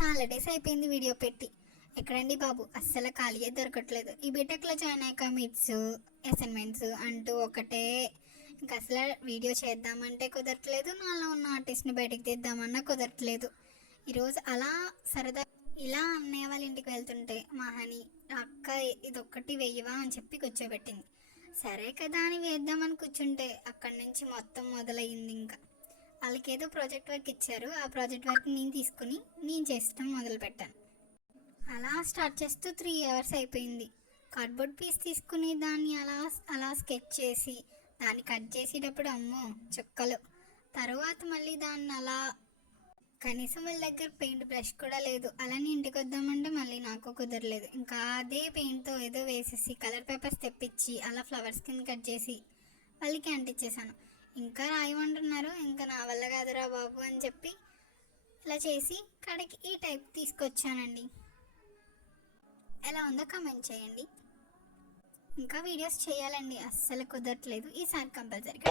చాలా డేస్ అయిపోయింది వీడియో పెట్టి. ఎక్కడండి బాబు, అస్సలు ఖాళీయే దొరకట్లేదు. ఈ బీటెక్లో జాయిన్ అయ్యాక మిడ్స్, అసైన్మెంట్స్ అంటూ ఒకటే. ఇంకా అసలు వీడియో చేద్దామంటే కుదరట్లేదు, నాలో ఉన్న ఆర్టిస్ట్ని బయటకు తీద్దామన్నా కుదరట్లేదు. ఈరోజు అలా సరదా ఇలా అన్నయ్య వాళ్ళ ఇంటికి వెళ్తుంటే మా హని అక్క ఇదొక్కటి వెయ్యవా అని చెప్పి కూర్చోబెట్టింది. సరే కదా అని వేద్దామని కూర్చుంటే అక్కడి నుంచి మొత్తం మొదలయ్యింది. ఇంకా వాళ్ళకి ఏదో ప్రాజెక్ట్ వర్క్ ఇచ్చారు, ఆ ప్రాజెక్ట్ వర్క్ నేను తీసుకుని నేను చేసడం మొదలుపెట్టాను. అలా స్టార్ట్ చేస్తూ 3 hours అయిపోయింది. కార్డ్బోర్డ్ పీస్ తీసుకుని దాన్ని అలా అలా స్కెచ్ చేసి దాన్ని కట్ చేసేటప్పుడు అమ్మో చుక్కలు. తర్వాత మళ్ళీ దాన్ని అలా కనీసం వాళ్ళ దగ్గర పెయింట్ బ్రష్ కూడా లేదు. అలానే ఇంటికి వద్దామంటే మళ్ళీ నాకు కుదరలేదు. ఇంకా అదే పెయింట్తో ఏదో వేసేసి కలర్ పేపర్స్ తెప్పించి అలా ఫ్లవర్స్ కింద కట్ చేసి వాళ్ళకి అంటించేసాను. ఇంకా రాయమంటున్నారు, ఇంకా నా వల్ల కాదురా బాబు అని చెప్పి ఇలా చేసి కడకి ఈ టైప్ తీసుకొచ్చానండి. ఎలా ఉందో కామెంట్ చేయండి. ఇంకా వీడియోస్ చేయాలండి, అస్సలు కుదరట్లేదు. ఈసారి కంపల్సరీగా